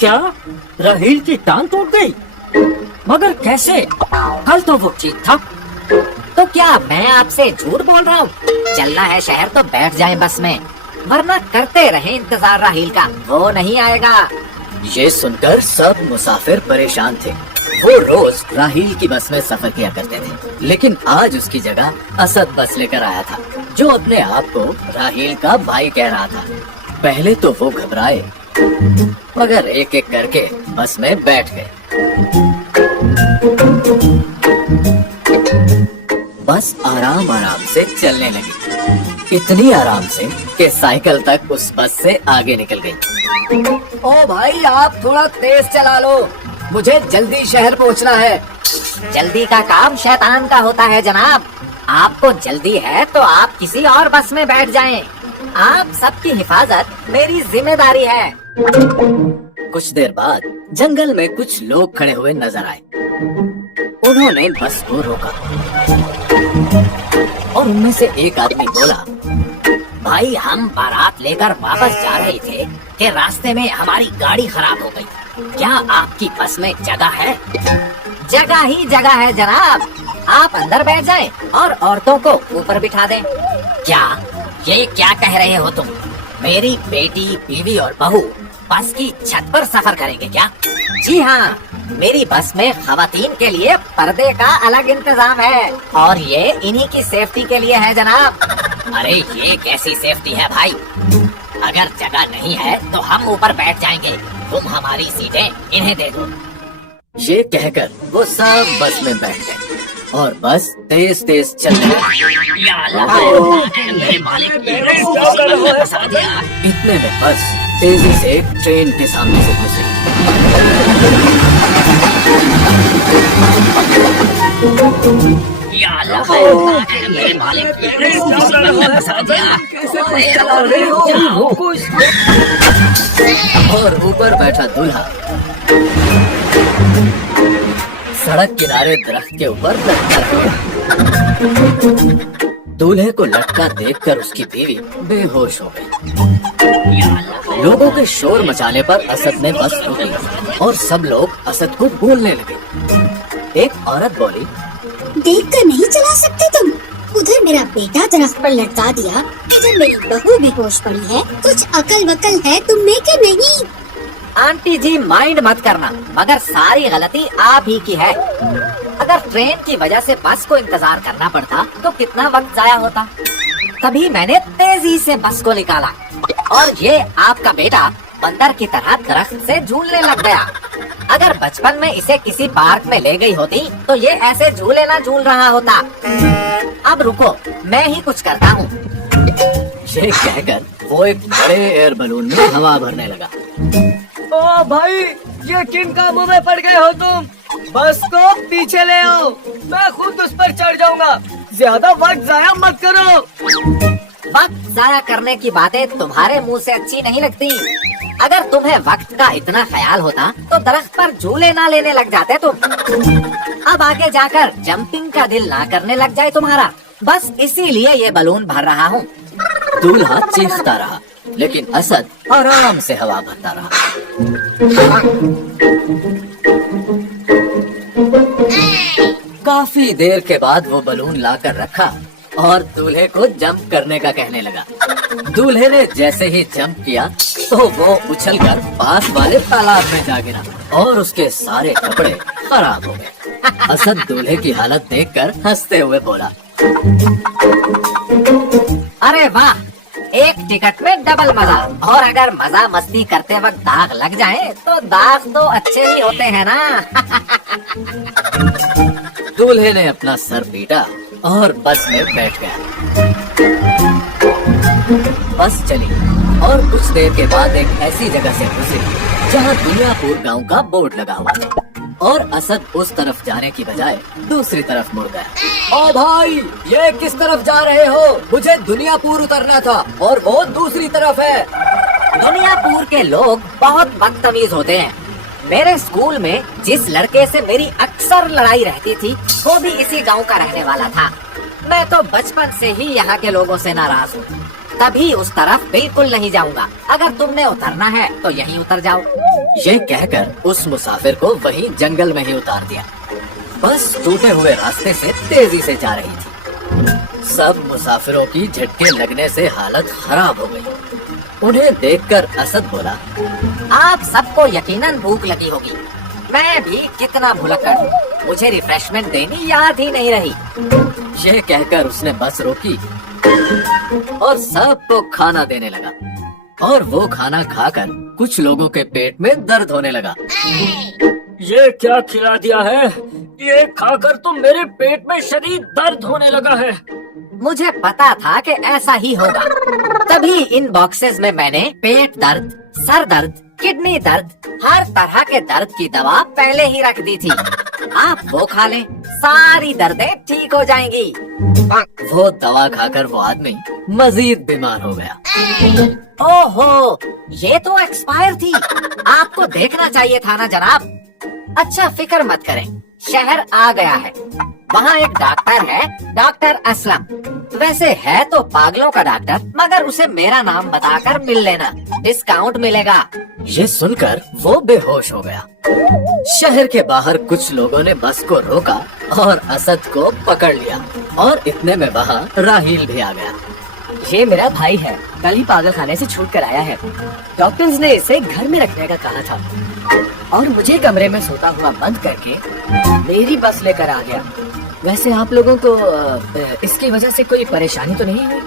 क्या राहील की टांग टूट गई? मगर कैसे? कल तो वो ठीक था। तो क्या मैं आपसे झूठ बोल रहा हूँ? चलना है शहर तो बैठ जाएं बस में, वरना करते रहे इंतजार राहील का, वो नहीं आएगा। ये सुनकर सब मुसाफिर परेशान थे। वो रोज राहील की बस में सफर किया करते थे, लेकिन आज उसकी जगह असद बस लेकर आया था, जो अपने आप को राहील का भाई कह रहा था। पहले तो वो घबराए, मगर एक एक करके बस में बैठ गए। बस आराम आराम से चलने लगी, इतनी आराम से कि साइकिल तक उस बस से आगे निकल गई। ओ भाई, आप थोड़ा तेज चला लो, मुझे जल्दी शहर पहुंचना है। जल्दी का काम शैतान का होता है जनाब। आपको जल्दी है तो आप किसी और बस में बैठ जाएं। आप सबकी हिफाजत मेरी जिम्मेदारी है। कुछ देर बाद जंगल में कुछ लोग खड़े हुए नजर आए। उन्होंने बस को रोका और उनमें से एक आदमी बोला, भाई, हम बारात लेकर वापस जा रहे थे कि रास्ते में हमारी गाड़ी खराब हो गई। क्या आपकी बस में जगह है? जगह ही जगह है जनाब, आप अंदर बैठ जाएं और औरतों को ऊपर बिठा दें। क्या ये क्या कह रहे हो तुम? मेरी बेटी, बीवी और बहू बस की छत पर सफर करेंगे क्या? जी हाँ, मेरी बस में खवातीन के लिए पर्दे का अलग इंतजाम है और ये इन्हीं की सेफ्टी के लिए है जनाब। अरे ये कैसी सेफ्टी है भाई? अगर जगह नहीं है तो हम ऊपर बैठ जाएंगे, तुम हमारी सीटें इन्हें दे दो। ये कहकर वो सब बस में बैठ गए और बस तेज तेज चलने लगी। इतने में बस तेजी से एक ट्रेन के सामने से गुजरी। और ऊपर बैठा दूल्हा सड़क किनारे दरख्त के ऊपर लटका रहा। दूल्हे को लटका देखकर उसकी बीवी बेहोश हो गई। लोगों के शोर मचाने पर असद ने बस रोकी और सब लोग असद को बोलने लगे। एक औरत बोली, देखकर नहीं चला सकते तुम? उधर मेरा बेटा दरख्त पर लटका दिया, इधर मेरी बहू बेहोश पड़ी है। कुछ अकल वकल है तुम में कि नहीं? आंटी जी, माइंड मत करना, मगर सारी गलती आप ही की है। अगर ट्रेन की वजह से बस को इंतजार करना पड़ता तो कितना वक्त जाया होता। तभी मैंने तेजी से बस को निकाला और ये आपका बेटा बंदर की तरह दरख्त से झूलने लग गया। अगर बचपन में इसे किसी पार्क में ले गई होती तो ये ऐसे झूले ना झूल रहा होता। अब रुको, मैं ही कुछ करता हूँ। ये कहकर वो एक बड़े एयर बलून में हवा भरने लगा। ओ भाई, ये किन कामों में पड़ गए हो तुम? बस को पीछे ले आओ, मैं खुद उस पर चढ़ जाऊंगा। ज्यादा वक्त जाया मत करो। वक्त जाया करने की बातें तुम्हारे मुंह से अच्छी नहीं लगती। अगर तुम्हें वक्त का इतना ख्याल होता तो दरख्त पर झूले ना लेने लग जाते तुम। अब आगे जाकर जंपिंग का दिल ना करने लग जाए तुम्हारा। बस इसीलिए ये बलून भर रहा हूँ। दूल्हा चीखता रहा, लेकिन असद आराम से हवा भरता रहा। काफी देर के बाद वो बलून लाकर रखा और दूल्हे को जंप करने का कहने लगा। दूल्हे ने जैसे ही जंप किया तो वो उछलकर पास वाले तालाब में जा गिरा और उसके सारे कपड़े खराब हो गए। असद दूल्हे की हालत देखकर हंसते हुए बोला, अरे वाह, एक टिकट में डबल मजा। और अगर मजा मस्ती करते वक्त दाग लग जाए तो दाग तो अच्छे ही होते हैं ना। दूल्हे ने अपना सर पीटा और बस में बैठ गया। बस चली और कुछ देर के बाद एक ऐसी जगह से गुजरी जहाँ दुनियापुर गांव का बोर्ड लगा हुआ था और असद उस तरफ जाने की बजाय दूसरी तरफ मुड़ गया। ओ भाई, ये किस तरफ जा रहे हो? मुझे दुनियापुर उतरना था और वो दूसरी तरफ है। दुनियापुर के लोग बहुत बदतमीज होते हैं। मेरे स्कूल में जिस लड़के से मेरी अक्सर लड़ाई रहती थी वो भी इसी गांव का रहने वाला था। मैं तो बचपन से ही यहाँ के लोगों से नाराज हूँ। तभी उस तरफ बिल्कुल नहीं जाऊंगा। अगर तुमने उतरना है तो यहीं उतर जाओ। ये कहकर उस मुसाफिर को वहीं जंगल में ही उतार दिया। बस टूटे हुए रास्ते से तेजी से जा रही थी। सब मुसाफिरों की झटके लगने से हालत खराब हो गई। उन्हें देखकर असद बोला, आप सबको यकीनन भूख लगी होगी। मैं भी कितना भुलक्कड़ हूँ, मुझे रिफ्रेशमेंट देनी याद ही नहीं रही। ये कहकर उसने बस रोकी और सबको खाना देने लगा। और वो खाना खाकर कुछ लोगों के पेट में दर्द होने लगा। ये क्या खिला दिया है? ये खाकर तो मेरे पेट में शदीद दर्द होने लगा है। मुझे पता था कि ऐसा ही होगा, तभी इन बॉक्सेस में मैंने पेट दर्द, सर दर्द, किडनी दर्द, हर तरह के दर्द की दवा पहले ही रख दी थी। आप वो खा लें, सारी दर्दें ठीक हो जाएंगी। वो दवा खाकर वो आदमी मजीद बीमार हो गया। ओहो, ये तो एक्सपायर थी। आपको देखना चाहिए था ना जनाब। अच्छा फिक्र मत करें, शहर आ गया है। वहाँ एक डॉक्टर है, डॉक्टर असलम। वैसे है तो पागलों का डॉक्टर, मगर उसे मेरा नाम बताकर मिल लेना, डिस्काउंट मिलेगा। ये सुनकर वो बेहोश हो गया। शहर के बाहर कुछ लोगों ने बस को रोका और असद को पकड़ लिया। और इतने में वहाँ राहील भी आ गया। ये मेरा भाई है, कल ही पागल खाने से छूट कर आया है। डॉक्टर्स ने इसे घर में रखने का कहा था और मुझे कमरे में सोता हुआ बंद करके मेरी बस लेकर आ गया। वैसे आप लोगों को इसकी वजह से कोई परेशानी तो नहीं हुई?